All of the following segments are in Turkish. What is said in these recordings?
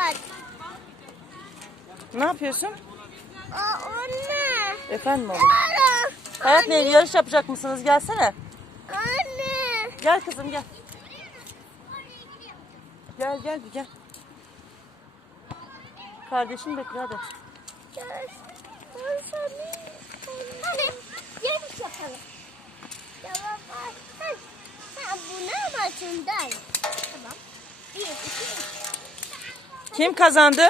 bak. Ne yapıyorsun? Aa, anne. Efendim oğlum. Ara. Hayat Nehir yarış yapacak mısınız? Gelsene. Anne. Gel kızım gel. Gel gel bir gel. Kardeşim bekle hadi. Gel. Ben seni. Hadi yarış yapalım. Tamam. Hadi. Ha, buna başındayım. Tamam. Bir, iki, üç. Kim kazandı?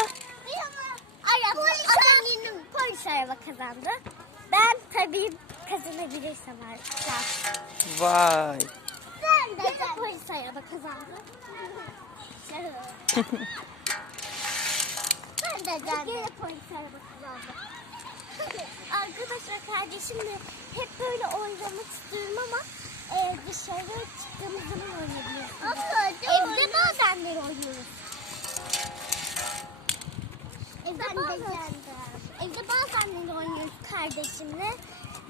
Araba, Adana'nın polis araba kazandı. Ben tabii kazanabilirsem artık. Vay. Ben de polis araba kazandı. ben de Gene polis araba kazandı. Arkadaşlar kardeşimle hep böyle oynamak istiyorum ama e, dışarı çıktığımız zaman oynayabiliyoruz. Evde bazenleri oynuyoruz. Kardeşimle.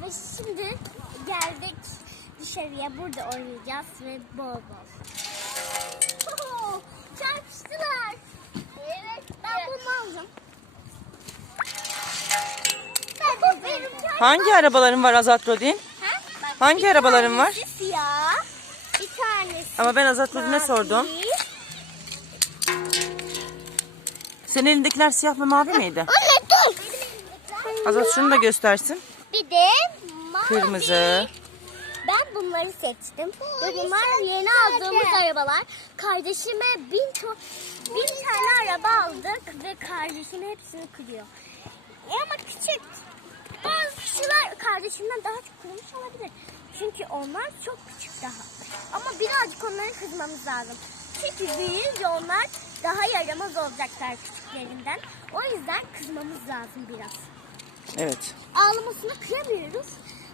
Ve şimdi geldik dışarıya burada oynayacağız ve bol bol. Oho, çarpıştılar. Evet. Ben bunu alacağım. Ben de benim Hangi arabaların var Azat Rodin? Ha? Bak, Hangi bir arabaların var? tanesi Siyah. Bir tanesi. Ama ben Azat Rodin'e sordum. Senin elindekiler siyah ve mavi miydi? Anne dur. Azat şunu da göstersin. Bir de mavi. Kırmızı. Ben bunları seçtim. Ve bunlar yeni aldığımız arabalar. Kardeşime bin, to bin tane araba aldık ve kardeşim hepsini kırıyor. E ama küçük. Bazı kişiler kardeşimden daha çok kırmış olabilir. Çünkü onlar çok küçük daha. Ama birazcık onları kızmamız lazım. Çünkü büyüyünce onlar daha yaramaz olacaklar küçüklerinden. O yüzden kızmamız lazım biraz Evet. ağlamasını kıyamıyoruz.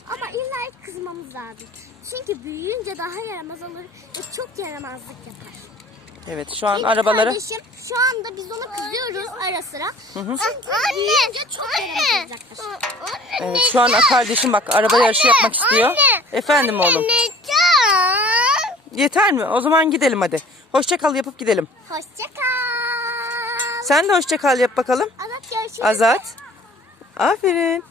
Ama illa kızmamız lazım. Çünkü büyüyünce daha yaramaz olur ve çok yaramazlık yapar. Evet şu an Benim arabaları Kardeşim şu anda biz ona kızıyoruz ara sıra. Çünkü büyüyünce çok yaramaz olacaklar. Evet şu an kardeşim bak araba yarışı yapmak istiyor. Efendim oğlum. Yeter mi? O zaman gidelim hadi. Hoşça kal yapıp gidelim. Hoşça kal. Sen de hoşça kal yap bakalım. Azat görüşürüz. Azat. Aferin.